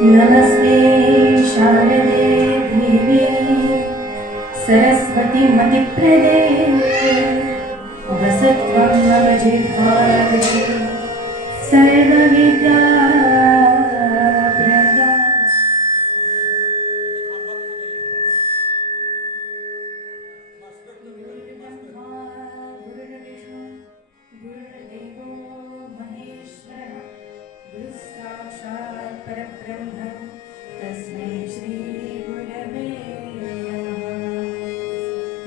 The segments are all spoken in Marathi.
नमस्ते शारदे देवी सरस्वती मतिप्रदे वसत्वं मम जिह्वाग्रे सर्वविद्याप्रदा। गुरुर्ब्रह्मा गुरुर्विष्णु गुरुर्देवो महेश्वरः गुरुस्साक्षात् परब्रह्म तस्मै श्रीगुरवे नमः।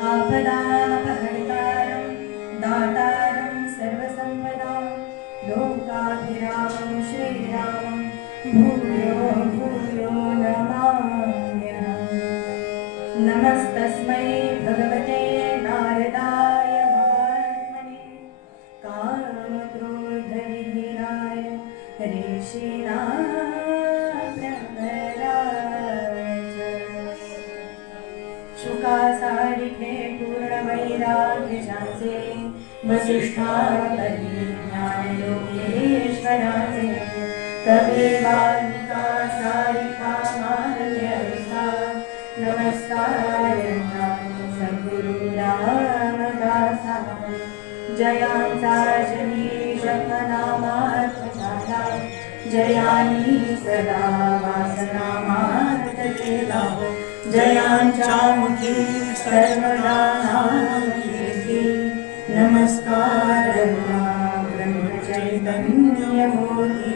आपदामपहर्तारं दातारं सर्वसम्पदां लोकाभिरामं श्रीरामं भूयो भूयो नमाम्यहम्। नमस्तस्मै भगवते नारदाय महात्मने कामक्रोधविहीनाय ऋषीणाप्रवराय शुकासारिके पूर्णवैराग्यशान्ते वसिष्ठापरि ज्ञानयोगेश्वराय कविवाल्मिका सारिका मानव्यवस्था नमस्कार सद्गुरु रामदासा जयांचा जनीशनामार्थशाला जयानी सदा वासनामार्थ केला जयांच्या मुखी सर्वदा नामकीर्ती नमस्कार ब्रह्मचैतन्य मूर्ती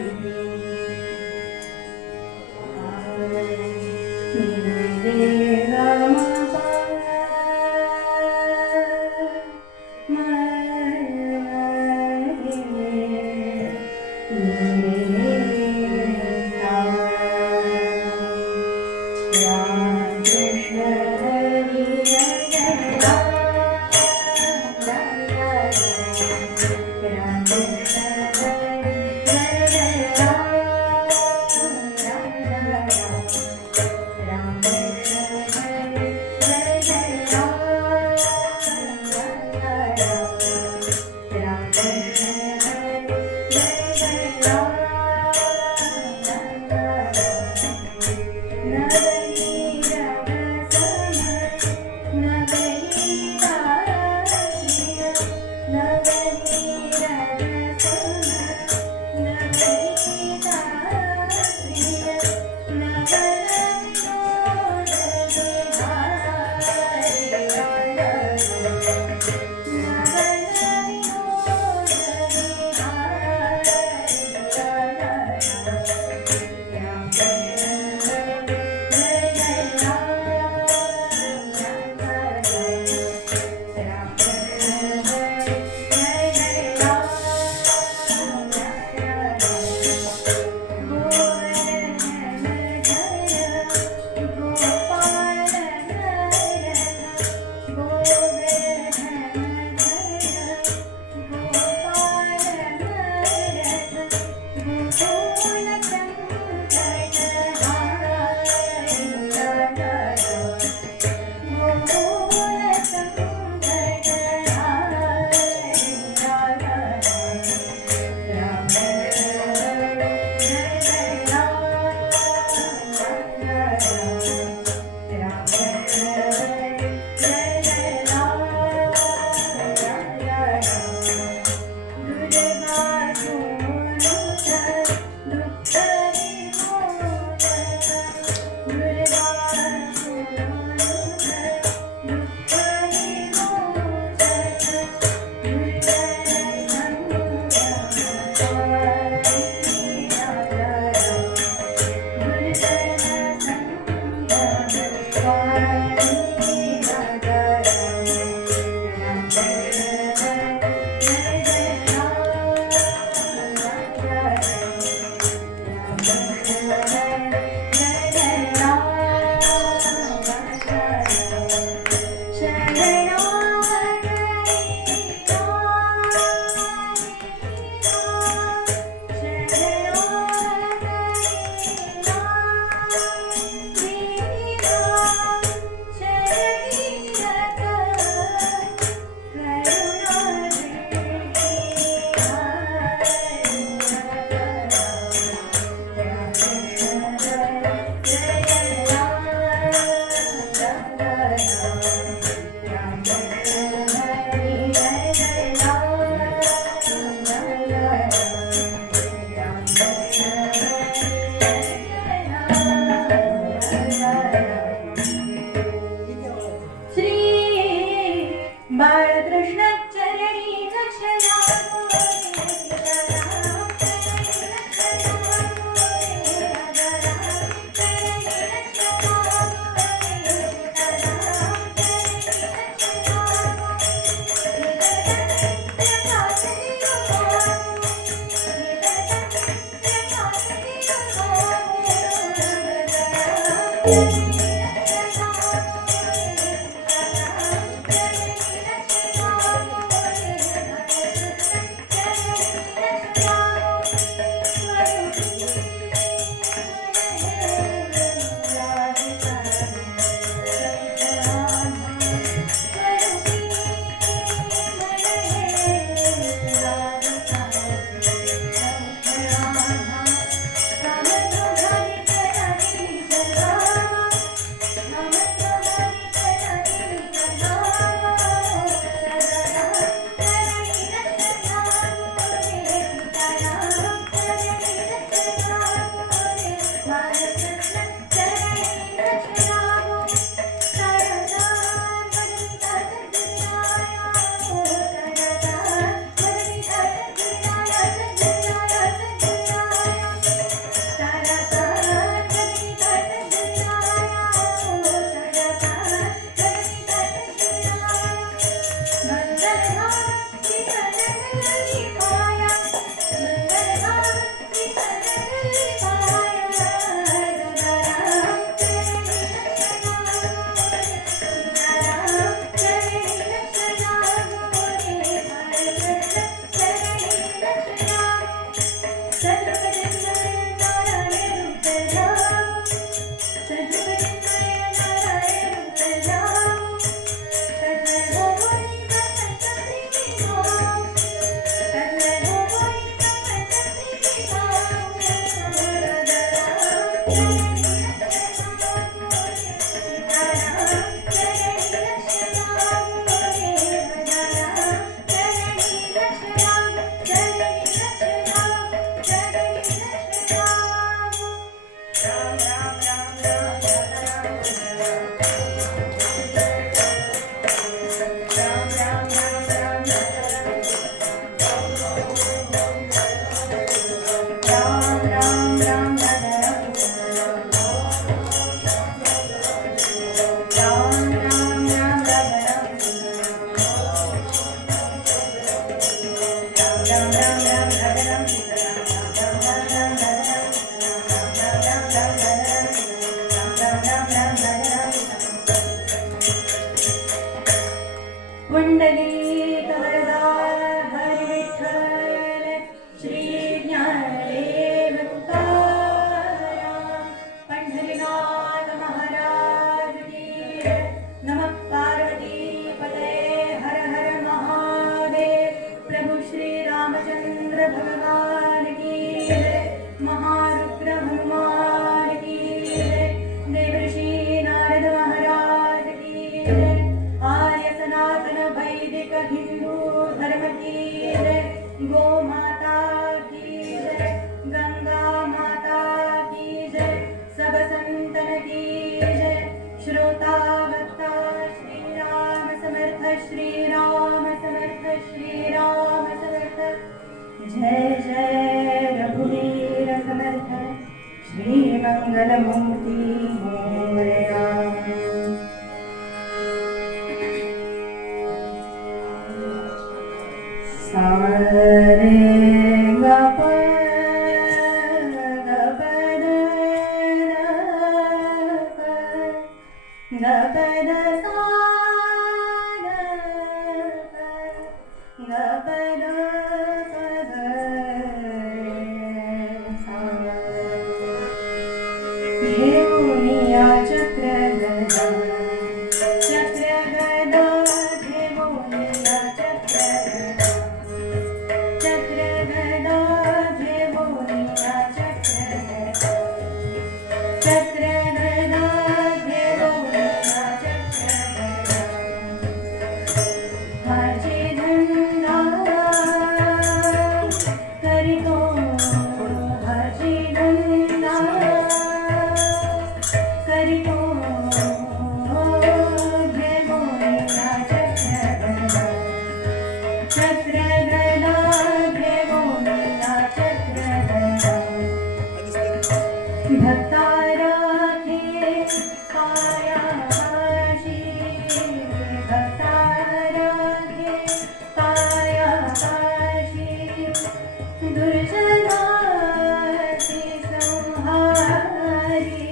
दुर्जनाति संहारी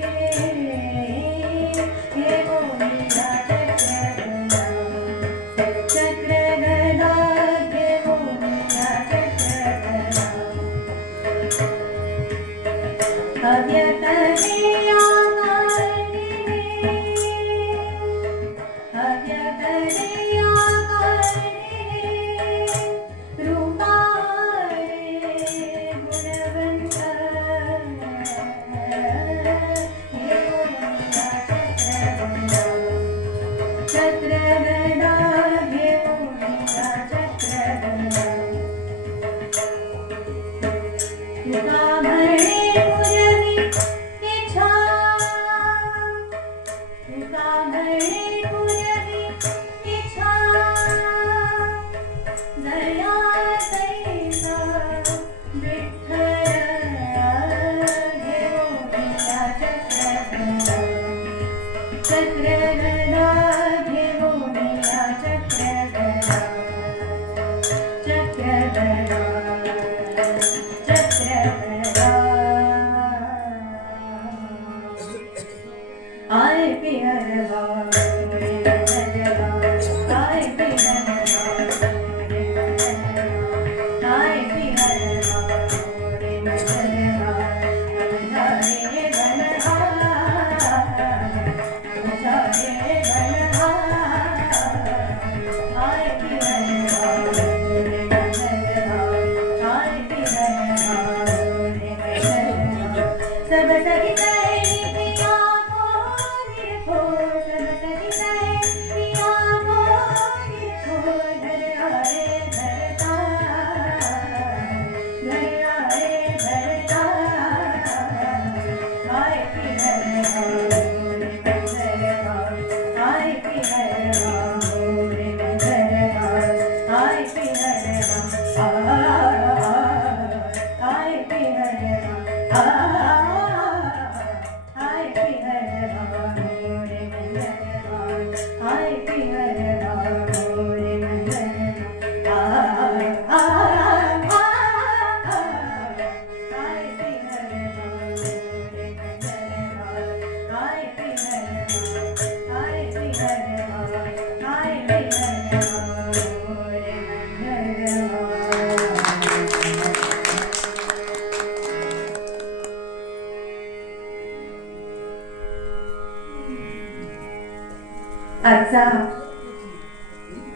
आजचा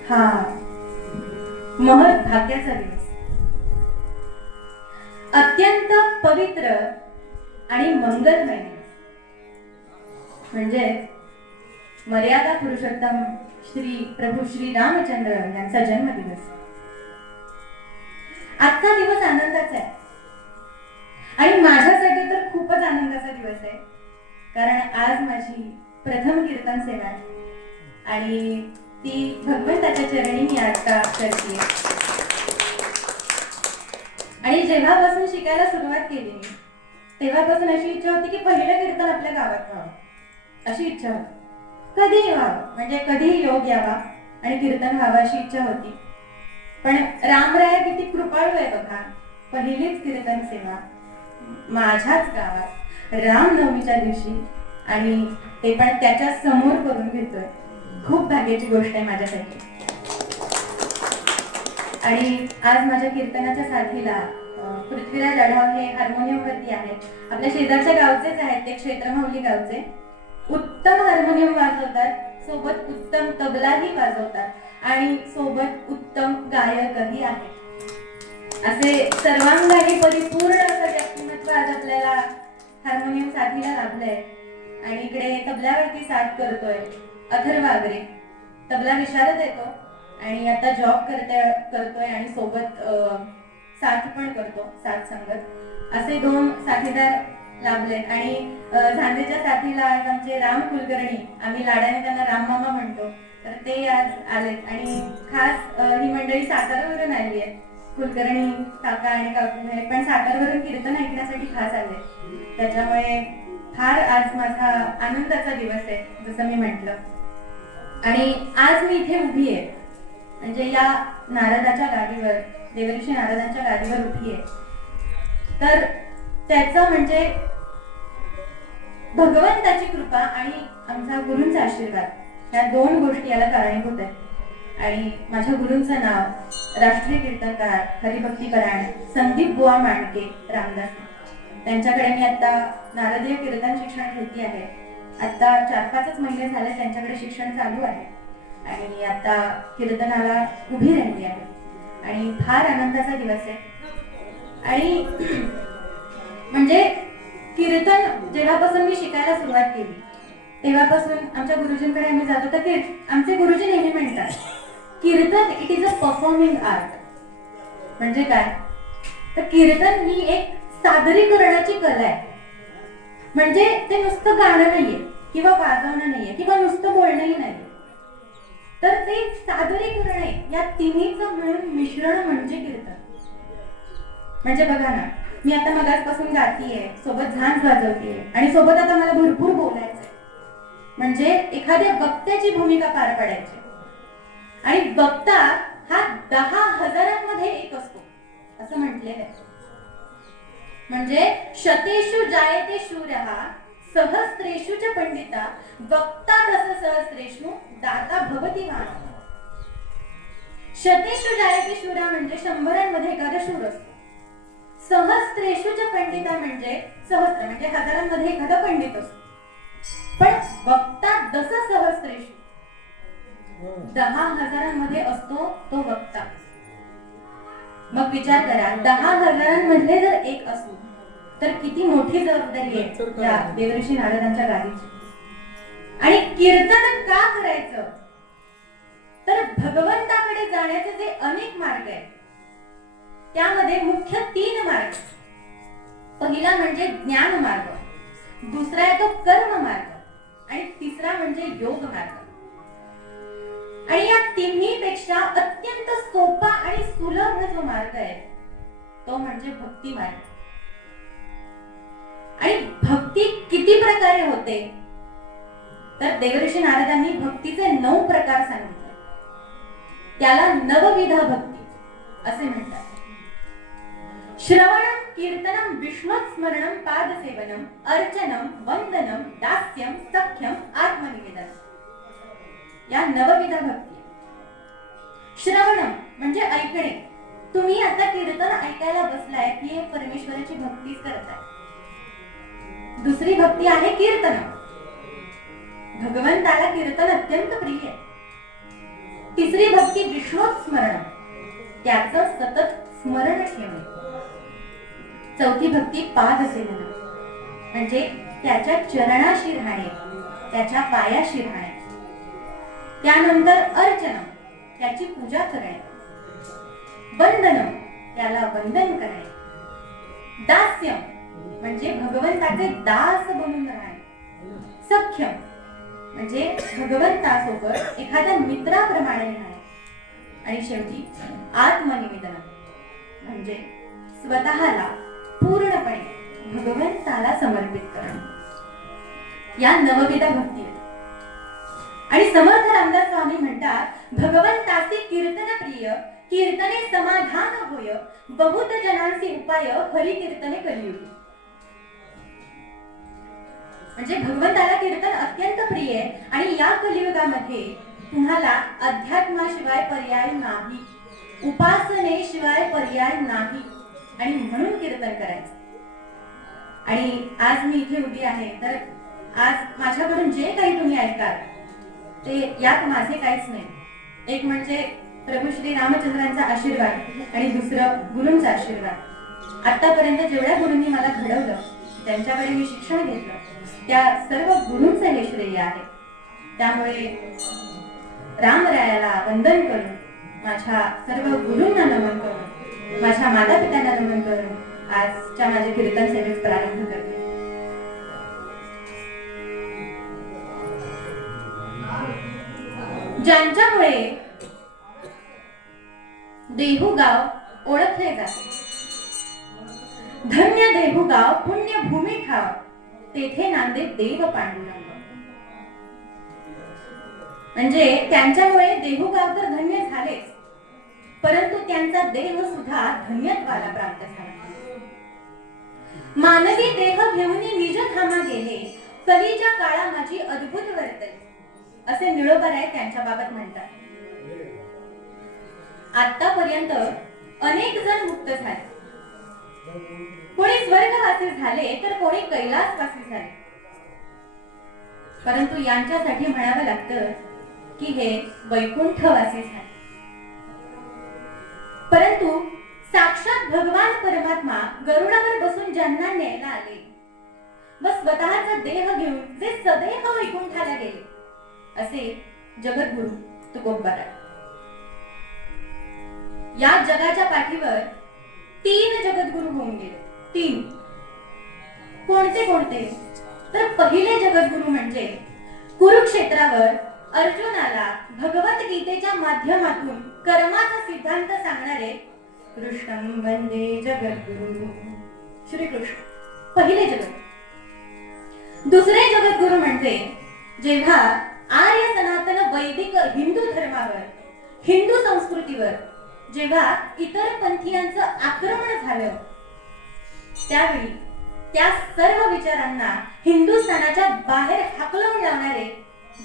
हा महत् भाग्याचा दिवस, अत्यंत पवित्र आणि मंगलमय दिवस, म्हणजे मर्यादा पुरुषोत्तम श्री प्रभू श्री रामचंद्र यांचा जन्मदिवस. आजचा दिवस आनंदाचा आहे आणि माझ्यासाठी तर खूपच आनंदाचा दिवस आहे, कारण आज माझी प्रथम कीर्तन सेवा आहे आणि ती भगवंताच्या चरणी मी आता करते. आणि जेव्हापासून शिकायला सुरुवात केली तेव्हापासून अशी इच्छा होती की पहिलं कीर्तन आपल्या गावात व्हावं, अशी इच्छा होती. कधीही व्हावं, म्हणजे कधीही योग यावा आणि कीर्तन व्हावं अशी इच्छा होती. पण रामराय किती कृपाळू आहे बघा, पहिलीच कीर्तन सेवा माझ्याच गावात रामनवमीच्या दिवशी, आणि ते पण त्याच्या समोर करून घेतोय. खूप भाग्याची गोष्ट आहे माझ्यासाठी. आणि आज माझ्या कीर्तनाच्या साथीला पृथ्वीराज आढाव हे हार्मोनियम वरती आहेत. आपल्या शेजारच्या गावचेच आहेत, ते क्षेत्रमाऊली गावचे. उत्तम हार्मोनियम वाजवतात, सोबत उत्तम तबलाही वाजवतात आणि सोबत उत्तम गायकही आहेत. असे सर्वांगाने परिपूर्ण असं व्यक्तिमत्व आज आपल्याला हार्मोनियम साथीला लाभलंय. आणि इकडे तबल्यावरती साथ करतोय अथर्व आगरे, तबला विशारद येतो आणि आता जॉब करतोय आणि सोबत साथ पण करतो, साथ संगत. असे दोन साथीदार लाभले. आणि झांजेच्या साथीला आज आमचे राम कुलकर्णी, आम्ही लाडाने त्यांना राममामा म्हणतो, तर ते आज आलेत. आणि खास ही मंडळी सातारावरून आली आहे, कुलकर्णी काका आणि काकू हे पण सातारावरून कीर्तन ऐकण्यासाठी खास आले. त्याच्यामुळे फार आज माझा आनंदाचा दिवस आहे, जसं मी म्हटलं. आणि आज मी इथे उभी आहे म्हणजे या नारदाच्या गादीवर, देवऋषी नारदांच्या गादीवर उभी आहे. तर त्याचं म्हणजे भगवंताची कृपा आणि आमचा गुरूंचा आशीर्वाद, या दोन गोष्टी याला कारणीभूत आहेत. आणि माझ्या गुरूंचं नाव राष्ट्रीय कीर्तनकार हरिभक्तीपरायण संदीप बुवा मांडके रामदास. त्यांच्याकडे मी आता नारदीय कीर्तन शिक्षण घेते आहे. आता 4-5 महिने झाले त्यांच्याकडे शिक्षण चालू आहे आणि आता कीर्तनाला उभी राहिली आहे आणि फार आनंदाचा दिवस आहे. आणि म्हणजे कीर्तन जेव्हापासून मी शिकायला सुरुवात केली तेव्हापासून आमच्या गुरुजींकडे आम्ही जातो तर आमचे गुरुजी नेहमी म्हणतात kirtan it is a performing art. म्हणजे काय तर कीर्तन ही एक सादरीकरणाची कला आहे. म्हणजे ते नुसतं गाणं नाहीये किंवा वाजवणं नाहीये किंवा नुसतं बोलणंही नाहीये, तर ते सादरीकरण आहे. या तिन्हीचं मिळून मिश्रण म्हणजे कीर्तन. म्हणजे बघा ना, मी आता मगाचपासून गातीये, सोबत झांज वाजवतीये आणि सोबत आता मला भरपूर बोलायचंय. म्हणजे एखाद्या वक्त्याची भूमिका पार पाडायची आणि वक्ता हा 10,000मध्ये एक असतो असं म्हटलेलं आहे. म्हणजे शतेषु जायते शूरः सहस्रेषु च पंडिता वक्ता तस सहस्रेषु दाता भवति वान. शतेषु जायते शूरः म्हणजे 100मध्ये एखादा शूर असतो. सहस्रेषु च पंडिता म्हणजे सहस्र म्हणजे हजारांमध्ये एखादा पंडित असतो. पण वक्ता दस सहस्रेषु 10,000मध्ये असतो तो वक्ता. मग विचार करा 10,000मधले जर एक असू तर किती मोठी जबाबदारी आहे त्या देवऋषी नारदांच्या गादीची. आणि कीर्तन का करायचं तर भगवंताकडे जाण्याचे जे अनेक मार्ग आहेत त्यामध्ये मुख्य 3 मार्ग. पहिला म्हणजे ज्ञान मार्ग, दुसरा आहे तो कर्म मार्ग आणि तिसरा म्हणजे योग मार्ग. आणि या तिन्हीपेक्षा अत्यंत सोपा आणि सुलभ जो मार्ग आहे तो म्हणजे भक्ती मार्ग. आणि भक्ती किती प्रकारे होते तर देवऋषी नारदांनी भक्तीचे 9 प्रकार सांगितले. त्याला नवविधा भक्ती असे म्हणतात. श्रवणम कीर्तनम विष्णुस्मरणम पादसेवनम अर्चनम वंदनम दास्यम सख्यम आत्मनिवेदनम या नवविधा भक्ती. श्रवणम म्हणजे ऐकणे. तुम्ही आता कीर्तन ऐकायला बसलाय ही एक परमेश्वराची भक्तीच करताय. दुसरी भक्ती आहे कीर्तन. भगवंताला कीर्तन अत्यंत प्रिय आहे. तिसरी भक्ती विष्णुस्मरण, त्याचं सतत स्मरण ठेवणे. चौथी भक्ती पादसेवन म्हणजे त्याच्या चरणाशी राहणे, त्याच्या पायाशी राहणे. त्यानंतर अर्चना त्याची पूजा करणे, वंदनम त्याला वंदन करणे, दास्यम म्हणजे भगवंताचे दास बनून राहणे, सख्यम म्हणजे भगवंतासोबत एखाद्या मित्राप्रमाणे राहणे आणि शेवटी आत्मनिवेदन म्हणजे स्वतःला पूर्णपणे भगवंताला समर्पित करणे. या नवविधा भक्ती आहेत. आणि समर्थ रामदास स्वामी म्हणतात भगवंताचे कीर्तन प्रिय कीर्तने समाधान होय बहुत जनांचे उपाय हरी कीर्तने कलियुगी. म्हणजे भगवंताला कीर्तन अत्यंत प्रिय आहे आणि या कलियुगामध्ये तुम्हाला अध्यात्माशिवाय पर्याय नाही, उपासनेशिवाय पर्याय नाही आणि म्हणून कीर्तन करायचं. आणि आज मी इथे उभी आहे तर आज माझ्याकडून जे काही तुम्ही ऐकाल ते यात माझे काहीच नाही. एक म्हणजे प्रभू श्री रामचंद्रांचा आशीर्वाद आणि दुसरं गुरूंचा आशीर्वाद. आतापर्यंत जेवढ्या गुरूंनी मला घडवलं, त्यांच्याकडे मी शिक्षण घेतलं, त्या सर्व गुरूंचं हे श्रेय आहे. त्यामुळे रामरायाला वंदन करून, माझ्या सर्व गुरूंना नमन करून, माझ्या माता पित्यांना नमन करून आजच्या माझ्या कीर्तन सेवेस प्रारंभ करते. ज्यांच्यामुळे देहुगाव ओळखले जाते, धन्य देहुगाव पुण्यभूमी ठाव, तेथे नांदे देव पांडुरंग. म्हणजे त्यांच्यामुळे देहुगाव तर धन्य झालेच, परंतु त्यांचा देह सुद्धा धन्यत्वाला प्राप्त झाला. मानवी देह घेऊन निज धामा गेले, कलीच्या काळा माझी अद्भुत वर्तली असे निळोबाराय त्यांच्या बाबत म्हणतात. आतापर्यंत अनेक जण मुक्त झाले, कोणी स्वर्गवासी झाले तर कोणी कैलासवासी झाले, परंतु यांच्यासाठी म्हणावं लागतं की हे वैकुंठवासी झाले. परंतु साक्षात भगवान परमात्मा गरुडावर बसून ज्यांना न्यायला आले व स्वतःचा देह घेऊन जे सदैव वैकुंठाला गेले, असे जगद्गुरु तुकोबाराय. या जगाच्या पाठीवर 3 जगद्गुरु होऊन गेले. 3 कोणते कोणते? तर पहिले जगद्गुरु म्हणजे कुरुक्षेत्रावर अर्जुनाला भगवद्गीतेच्या माध्यमातून कर्माचा सिद्धांत सांगणारे कृष्णं वंदे जगद्गुरु श्रीकृष्ण, पहिले जगद्गुरु. दुसरे जगद्गुरु म्हणजे जेव्हा आर्य सनातन वैदिक हिंदू धर्मावर, हिंदू संस्कृतीवर जेव्हा इतर पंथीयांचं आक्रमण झालं, त्यावेळी त्या सर्व विचारांना हिंदुस्थानाच्या बाहेर हाकलून लावणारे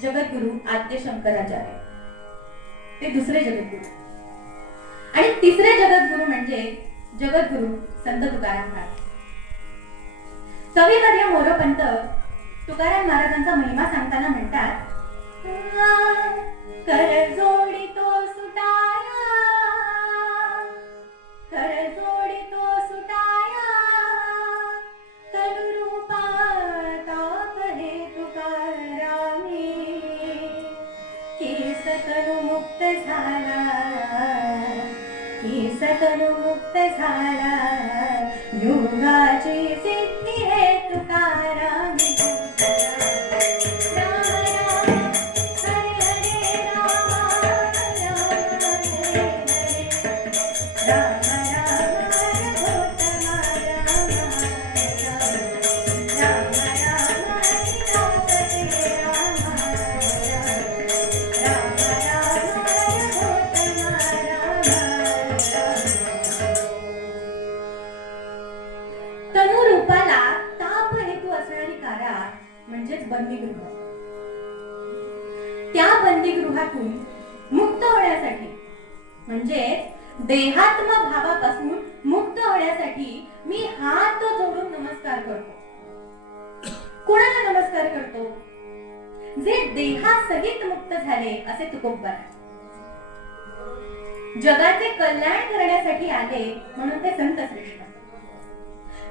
जगद्गुरु आद्य शंकराचार्य, ते दुसरे जगद्गुरु. आणि तिसरे जगद्गुरु म्हणजे जगद्गुरु संत तुकाराम महाराज. कविवर्य मोरोपंत तुकाराम महाराजांचा महिमा सांगताना म्हणतात, कर जोडी तो सुटाया, कर जोडी तो सुटाया, तनु रूपा ताप हे तुकारामी, की सतनु मुक्त झाला, की सतनु मुक्त झाला, योगाची सिद्धी हे तुकारामी. बंदीगृह. त्या बंदीगृहातून मुक्त होण्यासाठी, म्हणजे देहात्म भावापासून मुक्त होण्यासाठी मी हात जोडून नमस्कार करतो. कोणाला नमस्कार करतो? जे देहासहित मुक्त झाले असे तुकोबार. जगाचे कल्याण करण्यासाठी आले म्हणून ते संत श्रेष्ठ,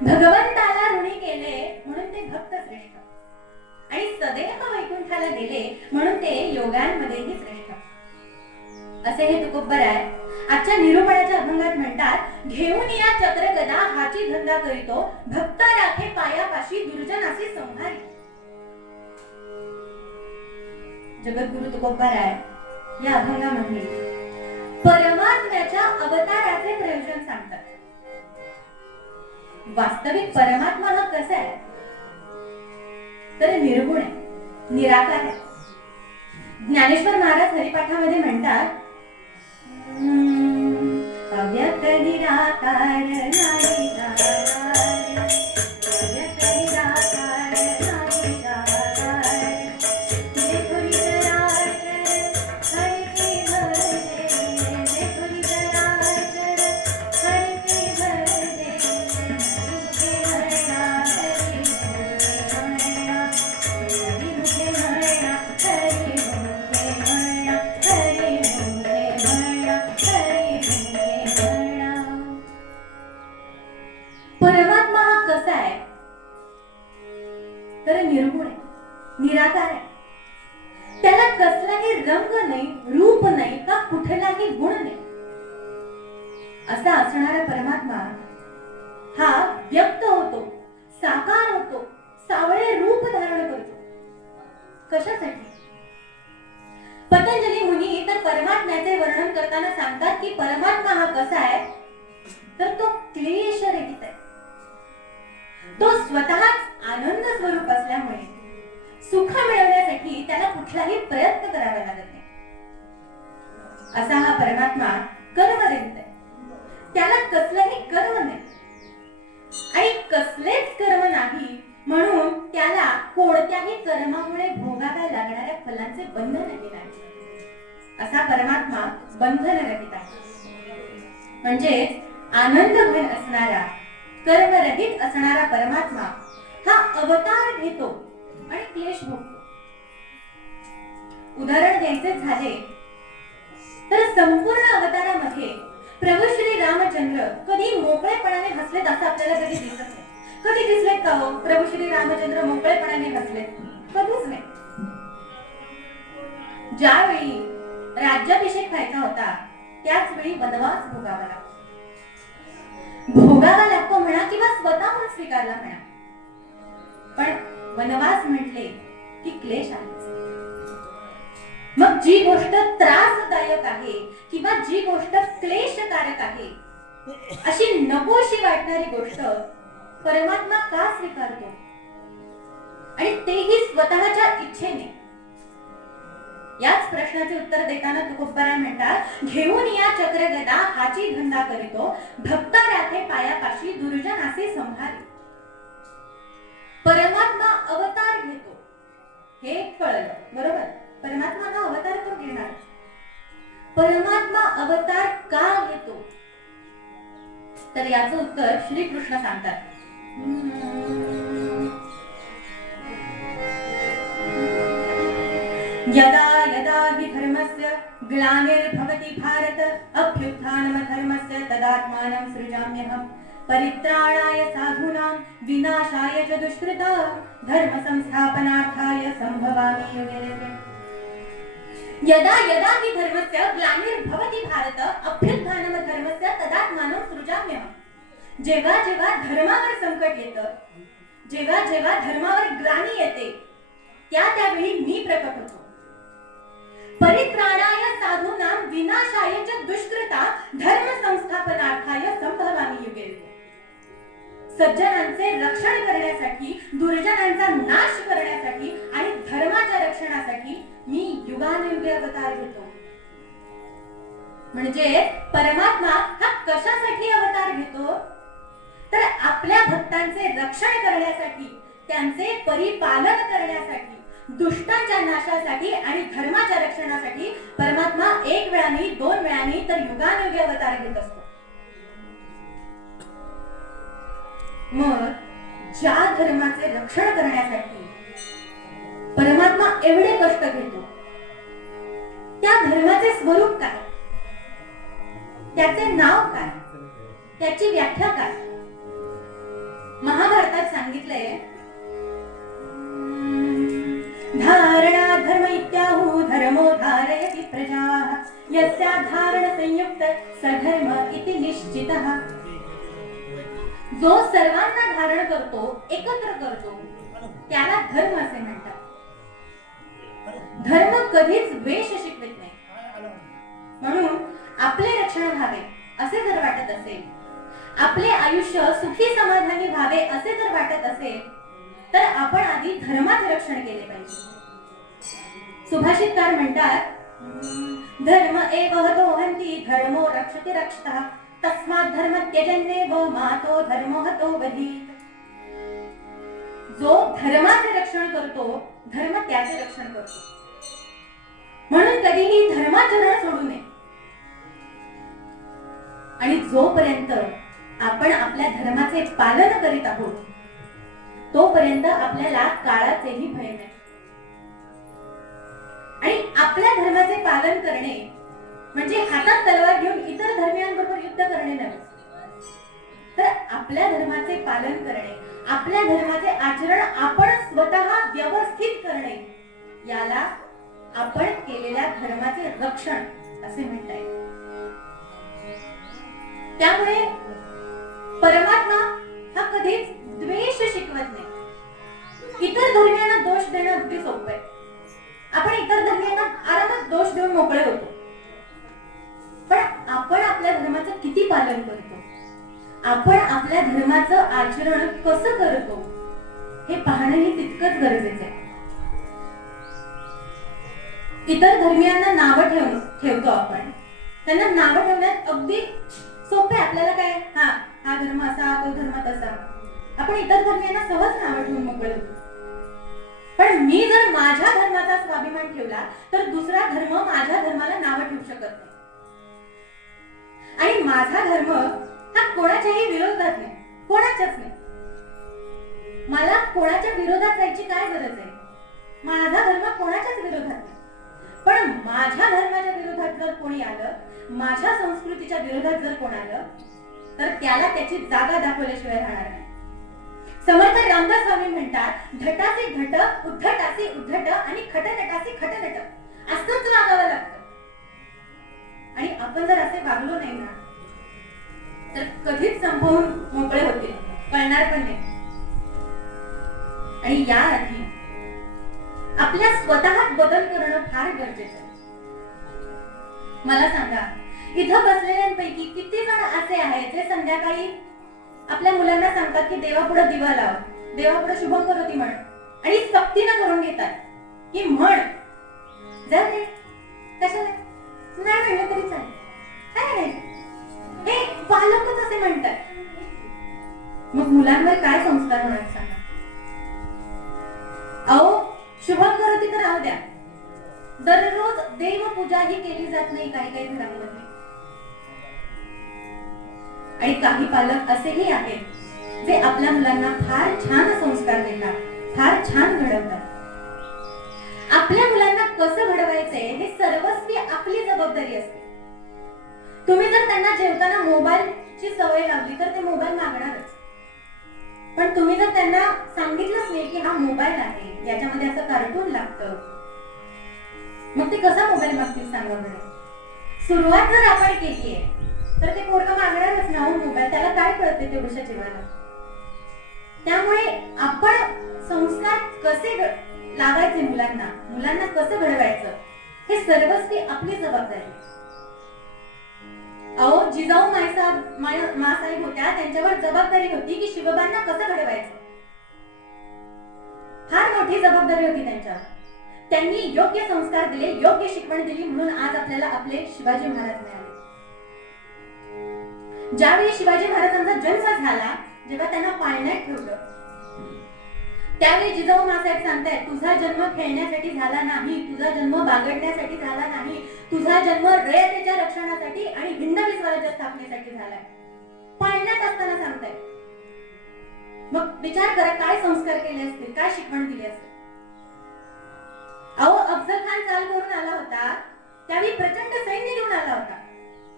भगवंताला ऋणी केले म्हणून ते भक्त श्रेष्ठ, आणि सदैव वैकुंठाला गेले म्हणून ते योगांमध्येही श्रेष्ठ, असे हे तुकोबाराय आजच्या निरूपणाच्या अभंगात म्हणतात. घेऊन या चक्र गदा हाची धंदा करीतो, भक्त राखे पायापाशी दुर्जनासी संहारी. जगद्गुरु तुकोबाराय या अभंगामध्ये परमात्म्याच्या अवताराचे प्रयोजन सांगतात. वास्तविक परमात्मा हा कसा आहे? तर निर्गुण आहे, निराकार आहे. ज्ञानेश्वर महाराज हरिपाठामध्ये म्हणतात, अव्यक्त निराकार नाही साकार, अव्यक्त निराकार नाही साकार, जे कोणी चराचर हरिचे भरते, जे कोणी चराचर हरिचे भरते, हरिमुखे म्हणा हरिमुखे म्हणा, हरिमुखे म्हणा, हरिमुखे म्हणा, हरिमुखे म्हणा. परमात्मा हा कसा आहे? तर निर्गुण आहे, निराकार आहे. त्याला कसलाही रंग नाही, रूप नाही, का कुठलाही गुण नाही. असा असणारा परमात्मा हा व्यक्त होतो, साकार होतो, सावळे रूप धारण करतो. कशासाठी? पतंजली मुनी तर परमात्म्याचे वर्णन करताना सांगतात की परमात्मा हा कसा आहे, तर तो क्लेश रहित आहे. तो स्वतःच आनंद स्वरूप असल्यामुळे सुख मिळवण्यासाठी त्याला कुठलाही प्रयत्न करावा लागत नाही. असा हा परमात्मा कर्मरहित आहे. त्याला कसलंही कर्म नाही आणि कसलेच कर्म नाही, म्हणून त्याला कोणत्याही कर्मामुळे भोगाव्या लागणाऱ्या फलांचे बंधनही नाही. असा परमात्मा बंधनरहित आहे, म्हणजे आनंद घन असणारा, कर्मरहित असणारा परमात्मा हा अवतार घेतो आणि क्लेश भोगतो. उदाहरण द्यायचे झाले तर संपूर्ण अवतारामध्ये प्रभू श्री रामचंद्र कधी मोकळेपणाने हसलेत असं आपल्याला कधी दिसत नाही. कधी दिसलेत का हो प्रभू श्री रामचंद्र मोकळेपणाने हसलेत? कधीच नाही. ज्यावेळी राज्याभिषेक व्हायचा होता त्याच वेळी वनवास भोगावा लागतो. भोगावा लागतो म्हणा किंवा स्वतःहून स्वीकारला म्हणा, पण वनवास म्हटले की क्लेश आहेच. मग जी गोष्ट त्रासदायक आहे किंवा जी गोष्ट क्लेशकारक आहे अशी नकोशी वाटणारी गोष्ट परमात्मा का स्वीकारतो? आणि तेही स्वतःच्या इच्छेने. याच प्रश्नाचे उत्तर देताना तुकोबाराय म्हणतात, घेऊन या चक्रगदा हाची धंदा करीतो, भक्ता राखे पायापाशी दुर्जनासे संहारी. परमात्मा अवतार घेतो हे कळलं, बरोबर? परमात्मा हा अवतार तो घेणार. परमात्मा अवतार का घेतो? तर याचं उत्तर श्री कृष्ण सांगतात. यदा यदा हि धर्मस्य ग्लानिर्भवति भारत अभ्युत्थानमधर्मस्य तदात्मानं सृजाम्यहम् परित्राणाय साधूनां विनाशाय च दुष्कृतां धर्म संस्थापनार्थाय संभवामि युगे युगे. यदा यदा हि धर्मस्य ग्लानिर्भवति भारत अभ्युत्थानमधर्मस्य तदात्मानं सृजाम्यहम्. जेव्हा जेव्हा धर्मावर संकट येतं, जेव्हा जेव्हा धर्मावर ग्लानी येते, त्यावेळी मी प्रकट होतो. परित्राणाय साधूनां विनाशाय च दुष्कृता धर्म संस्थापनार्थाय संभवामि युगे युगे. सज्जनांचे रक्षण करण्यासाठी, दुर्जनांचा नाश करण्यासाठी आणि धर्माच्या रक्षणासाठी मी युगानुयुगे अवतार घेतो. म्हणजे परमात्मा हा कशासाठी अवतार घेतो? तर आपल्या भक्तांचे रक्षण करण्यासाठी, त्यांचे परिपालन करण्यासाठी, दुष्टांच्या नाशासाठी आणि धर्माच्या रक्षणासाठी परमात्मा एक वेळानी, दोन वेळानी तर युगानुयुगे अवतार घेत असतो. मग ज्या धर्माचे रक्षण करण्यासाठी परमात्मा एवढे कष्ट घेतो, त्या धर्माचे स्वरूप काय? त्याचे नाव काय? त्याची व्याख्या काय? महाभारतात सांगितलंय, धारणा धर्म इत्याहु धर्मो धारयति प्रजाः यस्या धारण संयुक्त सधर्म इति निश्चितः. जो सर्वांना धारण करतो, एकत्र करतो, त्याला धर्म असे म्हणतात. धर्म कधीच द्वेष शिकवत नाही. म्हणून आपले रक्षण व्हावे असे जर वाटत असेल, आपले आयुष्य सुखी समाधानी व्हावे असे जर वाटत असेल, तर आपण आधी धर्माचे रक्षण केले पाहिजे. सुभाषितकार म्हणतात, धर्म एव हतो हन्ति धर्मो रक्षति रक्षतः तस्मात् धर्म त्यजन्नेव मातो धर्मो हतो वधीत. जो धर्माचे रक्षण करतो, धर्म त्याचे रक्षण करतो. म्हणून कधीही धर्माचरण सोडू नये. आणि जोपर्यंत आपण आपल्या धर्माचे पालन करीत आहोत, तोपर्यंत आपल्याला काळाचेही भय नाही. आणि आपल्या धर्माचे पालन करणे म्हणजे हातात तलवार घेऊन इतर धर्मियांबरोबर युद्ध करणे नव्हे, तर आपल्या धर्माचे पालन करणे, आपल्या धर्माचे आचरण आपण स्वतः व्यवस्थित करणे, याला आपण केलेल्या धर्माचे रक्षण असे म्हणता येईल. त्यामुळे परमात्मा हा कधीच द्वेष शिकवत नाही. इतर धर्मियांना दोष देणं अगदी सोपं आहे. आपण इतर धर्मियांना आरामात दोष देऊन मोकळे होतो. पण आपण आपल्या धर्माचं किती पालन करतो, आपण आपल्या धर्माचं आचरण कसं करतो, हे पाहणंही तितकंच गरजेचं आहे. इतर धर्मियांना नावं ठेवतो आपण. त्यांना नावं ठेवण्यात अगदी सोपे. आपल्याला काय, हा धर्म असा, तो धर्म तसा. आपण इतर धर्मियांना सहज नावं ठेवून मोकळे होतो. पण मी जर माझ्या धर्माचा स्वाभिमान ठेवला तर दुसरा धर्म माझ्या धर्माला नावं ठेवू शकत नाही. आणि माझा धर्म हा कोणाच्याही विरोधात नाही. कोणाच्याच नाही. मला कोणाच्या विरोधात जायची काय गरज आहे? माझा धर्म कोणाच्याच विरोधात नाही. पण माझ्या धर्माच्या विरोधात जर कोणी आलं, माझ्या संस्कृतीच्या विरोधात जर कोण आलं, तर त्याला त्याची जागा दाखवल्याशिवाय राहणार नाही. समर्थ रामदास स्वामी म्हणतात, धटासी धट, उद्धटासी उद्धट आणि खटनटासी खटनट, असंच वागावं लागतं. आणि आपण जर असे वागलो नाही ना, तर कधीच संपवून मोकळे होतील, कळणार पण नाही. आणि याआधी आपल्या स्वतःत बदल करणं फार गरजेचं आहे. मला सांगा, इथं बसलेल्यांपैकी किती जण असे आहेत जे संध्याकाळी आपल्या मुलांना सांगतात की देवापुढे दिवा लाव, देवापुढे शुभंकरोती म्हण, आणि सक्तीनं करून घेतात की म्हण जर ते कशाला नाही म्हणलं तरी चालेल, काय नाही, हे पालकच असे म्हणतात. मग मुलांवर काय संस्कार होणार सांगा? अहो, शुभंकरोती तर राहू द्या, दररोज देवपूजा ही केली जात नाही काही काही घरांमध्ये. आणि काही पालक असेही आहेत जे आपल्या मुलांना फार छान संस्कार देतात, फार छान घडवतात. आपल्या मुलांना कसं घडवायचंय हे सर्वस्वी आपली जबाबदारी असते. तुम्ही जर त्यांना जेवताना मोबाईलची सवय लावली तर ते मोबाईल मागणारच. पण तुम्ही जर त्यांना सांगितलंच नाही की हा मोबाईल आहे, याच्यामध्ये असं कार्टून लागतं, मग ते कसा मोबाईल मागतील सांगा बरं? सुरुवात जर आपण केली आहे तर ते पोरगं मागणारच ना हो मोबाईल. त्याला काय कळते तेवढ्या जीवाला? त्यामुळे आपण संस्कार कसे लावायचे मुलांना, मुलांना कसं घडवायचं, हे सर्वस्वी आपली जबाबदारी. अहो, जिजाऊ मासाहेब होत्या, त्यांच्यावर जबाबदारी होती की शिवबांना कसं घडवायचं. फार मोठी जबाबदारी होती त्यांच्यावर. त्यांनी योग्य संस्कार दिले, योग्य शिकवण दिली, म्हणून आज आपल्याला आपले शिवाजी महाराज मिळाले. ज्यावेळी शिवाजी महाराजांचा जन्म झाला, जेव्हा त्यांना पाळण्यात ठेवलं, त्यावेळी जिजाऊ मासाहेब सांगतायत, तुझा जन्म खेळण्यासाठी झाला नाही, तुझा जन्म बागडण्यासाठी झाला नाही, तुझा जन्म रयतेच्या रक्षणासाठी आणि हिंदवी स्वराज्य स्थापनेसाठी झालाय. पाळण्यात असताना सांगतायत. मग विचार करा, काय संस्कार केले असतील, काय शिकवण दिली असेल. अहो, अफजल खान चाल करून आला होता, त्यावेळी प्रचंड सैन्य घेऊन आला होता,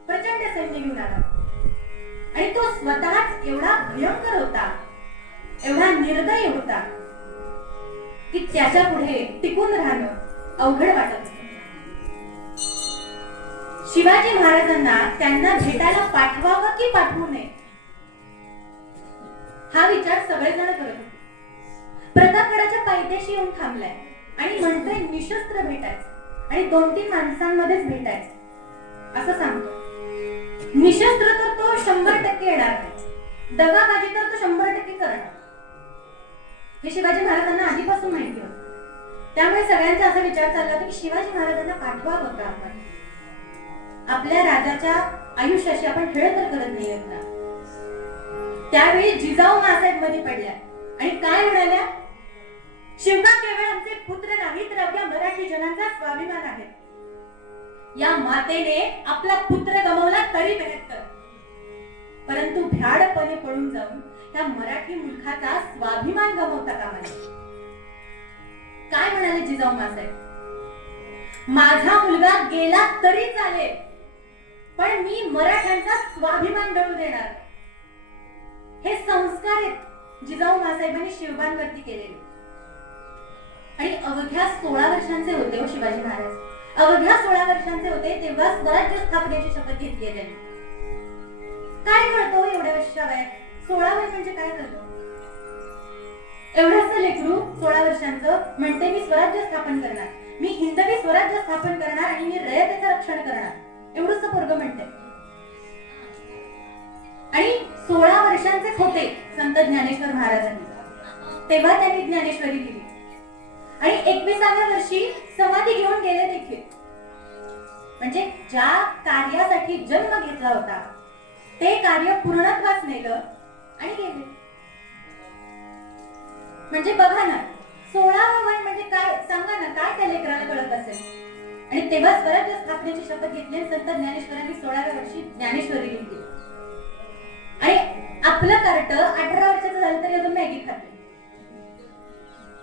प्रचंड सैन्य घेऊन आला होता. आणि तो स्वतःच एवढा भयंकर होता, एवढा निर्दयी होता की त्याच्या पुढे टिकून राहणं अवघड वाटत होतं. शिवाजी महाराजांना त्यांना भेटायला पाठवावं की पाठवू नये, हा विचार सगळेजण करत होते. प्रतापगडाच्या पायथ्याशी येऊन थांबलाय आणि म्हणतोय निशस्त्र भेटायचं आणि 2-3 माणसांमध्येच भेटायचं असं सांगतो. निशस्त्र तर तो 100% येणार नाही, दगाबाजी तर तो 100% करणार, हे शिवाजी महाराजांना आधीपासून माहिती होतं. त्यामुळे सगळ्यांचा असा विचार चालला होता की शिवाजी महाराजांना पाठवावं का आपण, आपल्या राजाच्या आयुष्याशी आपण खेळ तर करत नाही ना. त्यावेळी जिजाऊ मासाहेब मध्ये पडल्या आणि काय म्हणाल्या, शिवबा केवळ आमचे पुत्र नाहीत, तर आपल्या मराठी जनांचा स्वाभिमान आहे. या मातेने आपला पुत्र गमावला तरी बेहत्तर, परंतु भ्याडपणे पळून जाऊन त्या मराठी मुलखाचा स्वाभिमान गमावता कामा नये. काय म्हणाले जिजाऊ मासाहेब, माझा मुलगा गेला तरी चालेल, पण मी मराठ्यांचा स्वाभिमान डळू देणार. हे संस्कार आहेत जिजाऊ मासाहेबांनी शिवबांवरती केलेले. आणि अवघ्या 16 वर्षांचे होते हो शिवाजी महाराज, अवघ्या 16 वर्षांचे होते तेव्हा स्वराज्य स्थापनेची शपथ घेतली आहे त्यांनी. काय कळतो एवढ्या वर्षावर? 16 वय म्हणजे काय करतो? एवढंच लेकरू 16 वर्षांचं म्हणते मी स्वराज्य स्थापन करणार, मी हिंदवी स्वराज्य स्थापन करणार आणि मी रयतेचं रक्षण करणार, एवढंच पोरगं म्हणते. आणि 16 वर्षांचेच होते संत ज्ञानेश्वर महाराजांनी, तेव्हा त्यांनी ज्ञानेश्वरी लिहिली आणि 21व्या वर्षी समाधी घेऊन गेले देखील. म्हणजे ज्या कार्यासाठी जन्म घेतला होता ते कार्य पूर्णत्वास नेलं आणि गेले. म्हणजे बघा ना, 16वा वय म्हणजे काय सांगा ना, काय त्या लेकराला कळत असेल. आणि तेव्हा स्वराज्य स्थापनेची शपथ घेतली, संत ज्ञानेश्वरांनी 16व्या वर्षी ज्ञानेश्वरी लिहिली. आणि आपलं कार्ट 18 वर्षाचं झालं तरी अजून मॅगी खाते.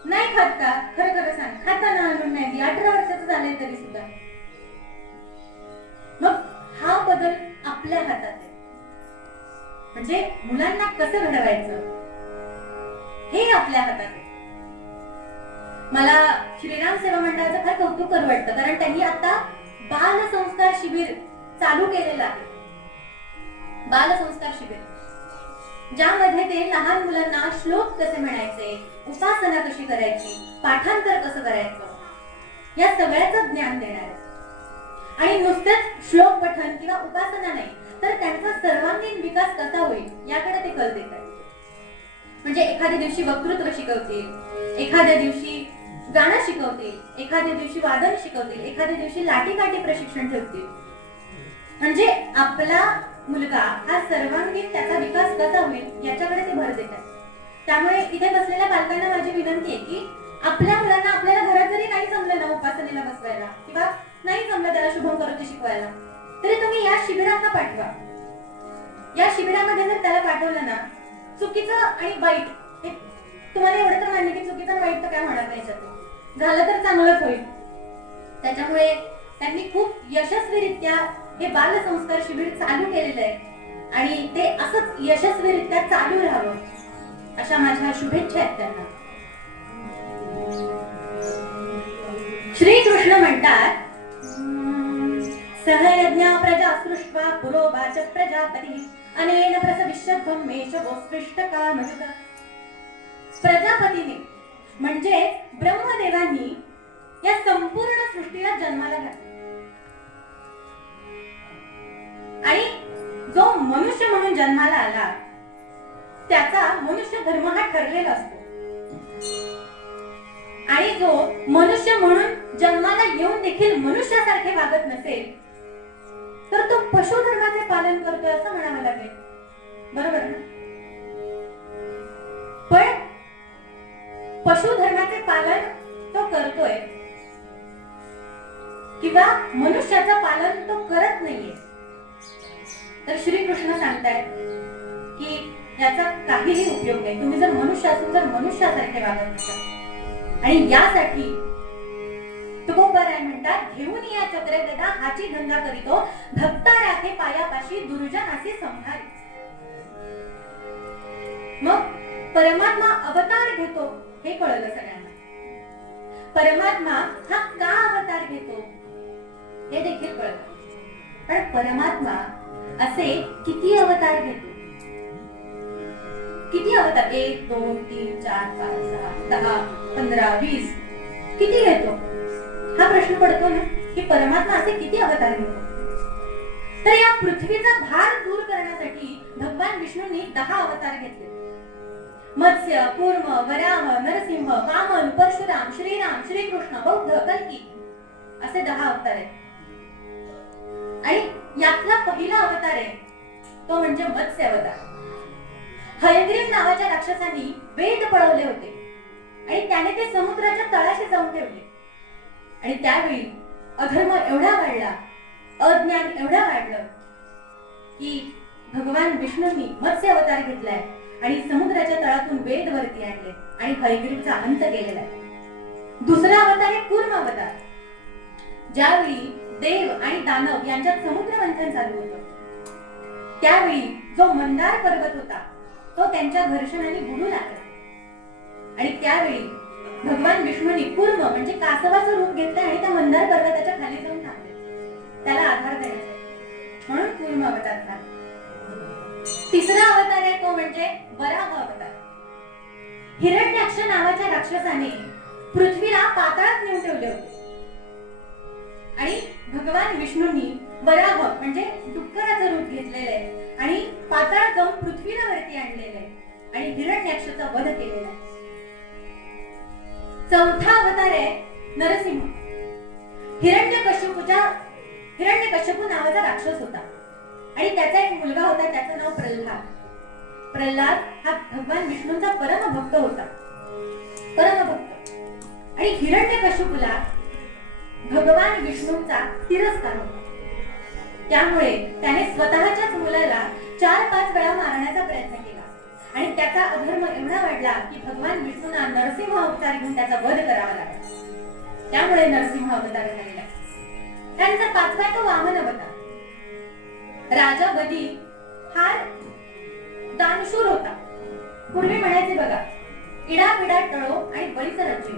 नाही खात का? खरं खरं सांग, खाता ना अजून मॅगी 18 वर्षाचं झालंय तरी सुद्धा. मग हा बदल आपल्या हातात आहे. म्हणजे मुलांना कसं घडवायचं हे आपल्या हातात आहे. मला श्रीराम सेवा मंडळाचं फार कौतुक करू वाटतं, कारण त्यांनी आता बाल संस्कार शिबिर चालू केलेलं आहे. बाल संस्कार शिबिर, ज्यामध्ये ते लहान मुलांना श्लोक कसे म्हणायचे, उपासना कशी करायची, पाठांतर कसं करायचं, या सगळ्याचं ज्ञान देणार आहे. आणि नुसतेच श्लोक पठण किंवा उपासना नाही, तर त्यांचा सर्वांगीण विकास कसा होईल याकडे ते कल देतात. म्हणजे एखाद्या दिवशी वक्तृत्व शिकवतील, एखाद्या दिवशी गाणं शिकवतील, एखाद्या दिवशी वादन शिकवतील, एखाद्या दिवशी लाठीकाठी प्रशिक्षण ठेवतील. म्हणजे आपला मुलगा हा सर्वांगीण त्याचा विकास कसा होईल याच्याकडे ते भर देतात. त्यामुळे इथे बसलेल्या पालकांना माझी विनंती आहे की आपल्या मुलांना आपल्याला घरात जरी नाही जमलं ना उपासनेला बसवायला किंवा नाही जमलं त्याला शुभम करोती शिकवायला, तरी तुम्ही या शिबिरांना पाठवा. या शिबिरामध्ये जर त्याला पाठवलं ना, चुकीचं आणि वाईट हे तुम्हाला एवढं तर मान्य की चुकीचं आणि वाईट तर काय होणार नाही, याच्यातून झालं तर चांगलंच होईल. त्याच्यामुळे त्यांनी खूप यशस्वीरित्या हे बाल संस्कार शिबिर चालू केलेलं आहे आणि ते असंच यशस्वीरित्या चालू राहावं अशा माझ्या शुभेच्छा आहेत त्यांना. श्रीकृष्ण म्हणतात, सहयज्ञा प्रजा सृष्ट्वा पुरोवाच प्रजापती अनेन प्रसविष्यध्वं मेषवोत्कृष्ट कामयुत. प्रजापतीने म्हणजे ब्रह्मदेवांनी या संपूर्ण सृष्टीला जन्माला घातले आणि जो मनुष्य म्हणून जन्माला आला त्याचा मनुष्य धर्म हा ठरलेला असतो. आणि जो मनुष्य म्हणून जन्माला येऊन देखील मनुष्यासारखे वागत नसेल तर तो पशु धर्माचे पालन करतोय असं म्हणावं लागेल. बरोबर ना? पण पशु धर्माचे पालन तो करतोय किंवा मनुष्याचं पालन तो करत नाहीये, तर श्रीकृष्ण सांगतायत की याचा काहीही उपयोग नाही. तुम्ही जर मनुष्य असून जर मनुष्यासारखे वागत नसाल. आणि यासाठी तुकोबराय म्हणतात, घेऊन या चक्र गदा हाची गंगा करीतो, भक्ता राखे पायापाशी दुर्जनासी संहारी. मग परमात्मा अवतार घेतो हे कळलं सगळ्यांना. परमात्मा हा का अवतार घेतो हे देखील कळलं. पण परमात्मा असे किती अवतार घेतो? किती अवतार? 1 2 3 4 5 6 10 15 20 किती घेतो हा प्रश्न पडतो ना, की परमात्मा असे किती अवतार घेतो. तर या पृथ्वीचा भार दूर करण्यासाठी भगवान विष्णूंनी 10 अवतार घेतले. मत्स्य, कूर्म, वराह, नरसिंह, वामन, परशुराम, श्रीराम, श्रीकृष्ण, बौद्ध, कल्की असे 10 अवतार आहेत. आणि यातला पहिला अवतार आहे तो म्हणजे मत्स्य अवतार. हयग्रीव नावाच्या राक्षसांनी वेद पळवले होते आणि त्याने ते समुद्राच्या तळाशी जाऊन ठेवले. आणि त्यावेळी अधर्म एवढा वाढला, अज्ञान एवढा वाढलं की भगवान विष्णूंनी मत्स्य अवतार घेतलाय आणि समुद्राच्या तळातून वेद वरती आणले आणि हयग्रीवचा अंत केलेला आहे. दुसरा अवतार आहे कूर्म अवतार. ज्यावेळी देव आणि दानव यांच्यात समुद्र मंथन चालू होतं त्यावेळी जो मंदार पर्वत होता तो त्यांच्या घर्षणाने बुडू लागला. आणि त्यावेळी भगवान विष्णूंनी कूर्म म्हणजे कासवाचं रूप घेतलं आणि त्या मंदार पर्वताच्या खाली जाऊन थांबले त्याला आधार देण्यासाठी, म्हणून कूर्म अवतार झाला. तिसरा अवतार आहे तो म्हणजे वराह अवतार. हिरण्याक्ष नावाच्या राक्षसाने पृथ्वीला पाताळात नेऊन ठेवले होते आणि भगवान विष्णूंनी वराह म्हणजे डुक्कराचं रूप घेतलेलं आहे आणि पाताळात जाऊन पृथ्वीला वरती आणलेलं आहे आणि हिरण्याक्षाचा वध केलेला आहे. चौथा अवतार आहे नरसिंह. हिरण्यकश्यपू नावाचा राक्षस होता आणि त्याचा एक मुलगा होता, त्याचं नाव प्रल्हाद. प्रल्हाद हा भगवान विष्णूंचा परमभक्त होता, परमभक्त. आणि हिरण्यकश्यपूला भगवान विष्णूंचा तिरस्कार होता. त्यामुळे त्याने स्वतःच्याच मुलाला 4-5 वेळा मारण्याचा प्रयत्न केला. आणि त्याचा अधर्म एवढा वाढला की भगवान विष्णूंना नरसिंह अवतार घेऊन त्याचा वध करावा लागला. त्यामुळे नरसिंह अवतार झालेला. त्यांचा पाचवा तो वामन अवतार. राजा बदी फार दानशूर होता. पूर्वी म्हणायचे बघा, इडा पिडा टळो आणि बळीचा राज्य.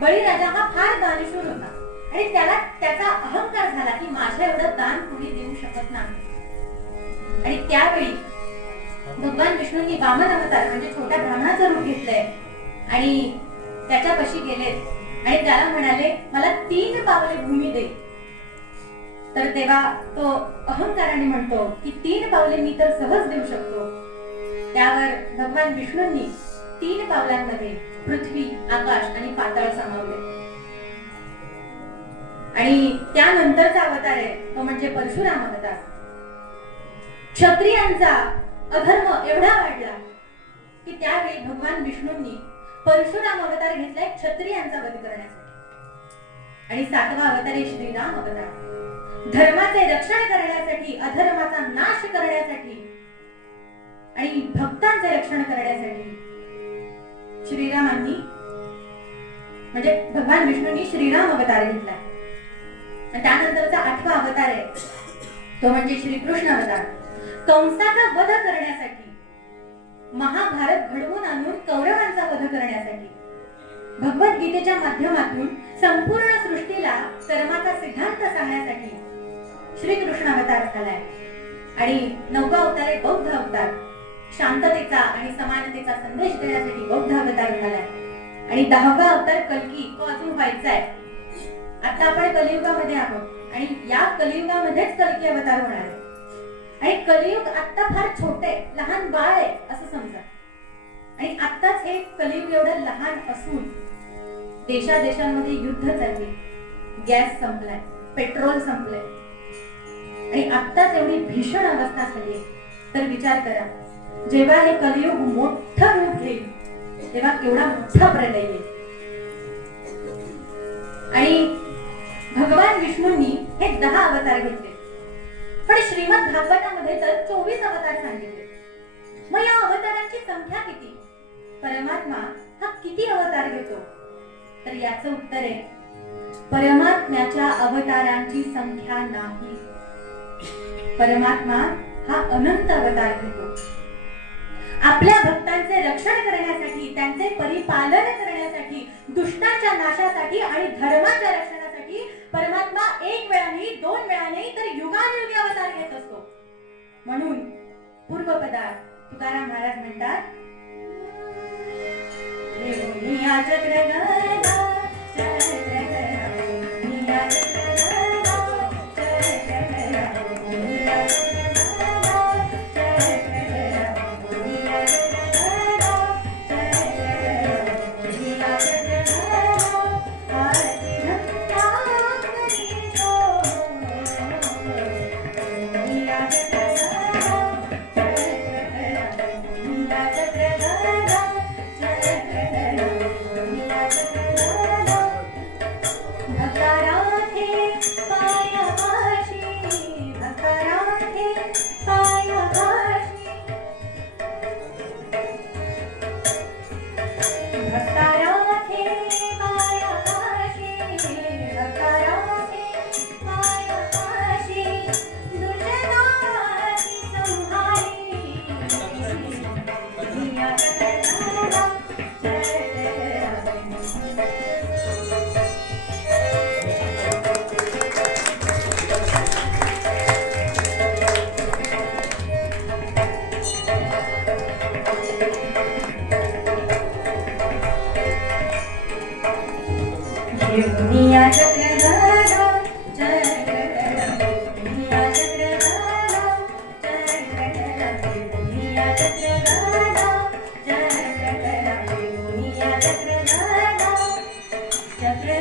बळीराजा हा फार दानशूर होता आणि त्याला त्याचा अहंकार झाला की माझ्या एवढं दान कोणी देऊ शकत नाही. आणि त्यावेळी भगवान विष्णूंनी वामन अवतार म्हणजे छोट्या ब्राह्मणाचं रूप घेतलंय आणि त्याच्यापाशी गेले आणि त्याला म्हणाले, मला 3 पावले भूमी दे. तर तेव्हा तो अहंकाराने म्हणतो की 3 पावले मी तर सहज देऊ शकतो. त्यावर भगवान विष्णूंनी 3 पावलांमध्ये पृथ्वी, आकाश आणि पाताळ सामावले. आणि त्यानंतरचा अवतार आहे तो म्हणजे परशुराम अवतार. क्षत्रियांचा अधर्म एवढा वाढला की त्यावेळी भगवान विष्णूंनी परशुराम अवतार घेतलाय क्षत्रियांचा वध करण्यासाठी. आणि 7वा अवतार आहे श्रीराम अवतार. धर्माचे रक्षण करण्यासाठी, अधर्माचा नाश करण्यासाठी आणि भक्तांचे रक्षण करण्यासाठी श्रीरामांनी म्हणजे भगवान विष्णूंनी श्रीराम अवतार घेतलाय. आणि त्यानंतरचा 8वा अवतार आहे तो म्हणजे श्रीकृष्ण अवतार. कंसाचा वध करण्यासाठी, महाभारत घडवून आणून कौरवांचा वध करण्यासाठी, भगवद्गीतेच्या माध्यमातून संपूर्ण सृष्टीला कर्माचा सिद्धांत सांगण्यासाठी श्रीकृष्ण अवतार झालाय. आणि 9वा अवतार आहे बौद्ध अवतार. शांततेचा आणि समानतेचा संदेश देण्यासाठी बौद्ध अवतार झालाय. आणि 10वा अवतार कल्की, तो अजून व्हायचा आहे. आता आपण कलियुगामध्ये आहोत आणि या कलियुगामध्येच कल्की अवतार होणार आहे. आणि कलियुग आता फार छोटे, लहान बाळ आहे असं समजा. आणि आत्ताच हे कलियुग एवढं लहान असून देशादेशांमध्ये युद्ध चालले, गॅस संपलाय, पेट्रोल संपलंय आणि आत्ताच एवढी भीषण अवस्था झाली. तर विचार करा, जेव्हा हे कलियुग मोठं रूप घेईल तेव्हा केवढा मोठा प्रलय येईल. आणि भगवान विष्णूंनी हे 10 अवतार घेतले. पण श्रीमद भागवतामध्ये तर 24 अवतार सांगितले. मग या अवतारांची संख्या किती? परमात्मा हा किती अवतार घेतो? तर याचं उत्तर आहे, परमात्म्याच्या अवतारांची संख्या नाही. परमात्मा हा अनंत अवतार घेतो. आपल्या भक्तांचे रक्षण करण्यासाठी, त्यांचे परिपालन करण्यासाठी, दुष्टांच्या नाशासाठी आणि धर्माच्या रक्षणासाठी परमात्मा 1 वेळा नाही, 2 वेळा नाही, तर युगानुयुगी अवतार घेत असतो. म्हणून पूर्वपदात तुकाराम महाराज म्हणतात, चक्र